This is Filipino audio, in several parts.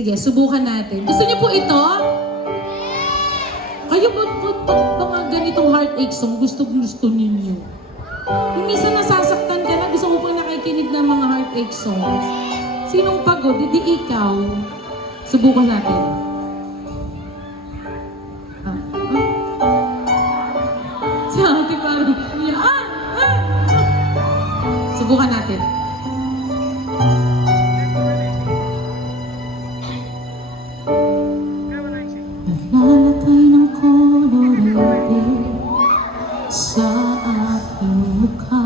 Sige, subukan natin. Gusto niyo po ito? Kayo ba mga ganitong heartache song, gusto ninyo? Yung minsan nasasaktan ka na, gusto mo pang nakikinig ng mga heartache songs. Sinong pagod? Hindi ikaw. Subukan natin. Si ate parang, subukan natin. Naglalatay ng kolorete sa aking mukha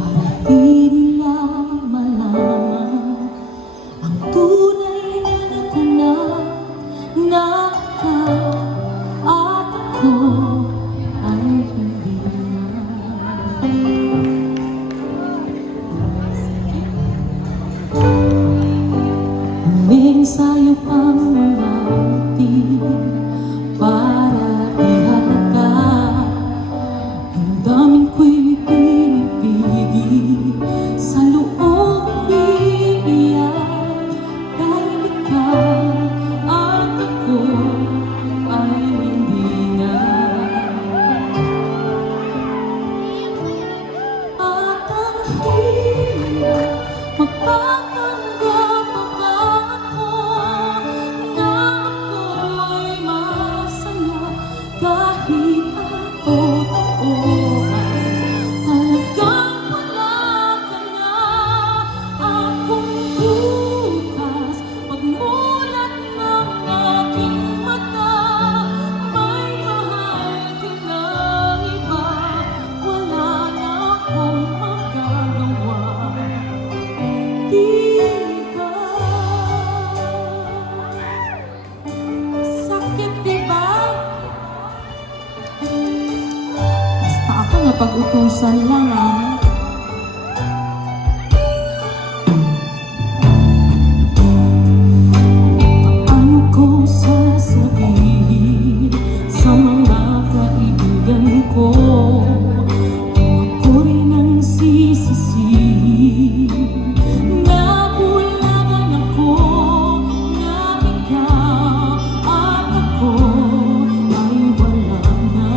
para di nila malaman ang tunay na natanap na ikaw at ako ay hindi na. Ensayo pang natin para ihalata ang daming ko'y pinipigil sa loob iiyak dahil ikaw at ako ay hindi na. At ang hirap magpapanggap kahit ang totoo ay talagang wala ka na. Akong bukas, pagmulat ng aking mata, may mahal ka na iba. Wala na akong magagawa. Diba? Sakit, diba? Ako napag-utusan lang Ano ko sasabihin sa mga kaibigan ko? Ako rin ang sisisihin. Nabulagan ako na ikaw at ako ay wala na.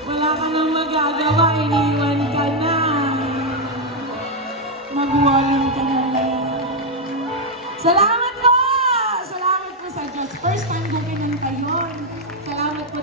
Wala ka nang magagawa, iniwan ka na. Magwalan ka na lang. Salamat po! Salamat po sa Diyos. First time ko kinanta yun. Salamat po.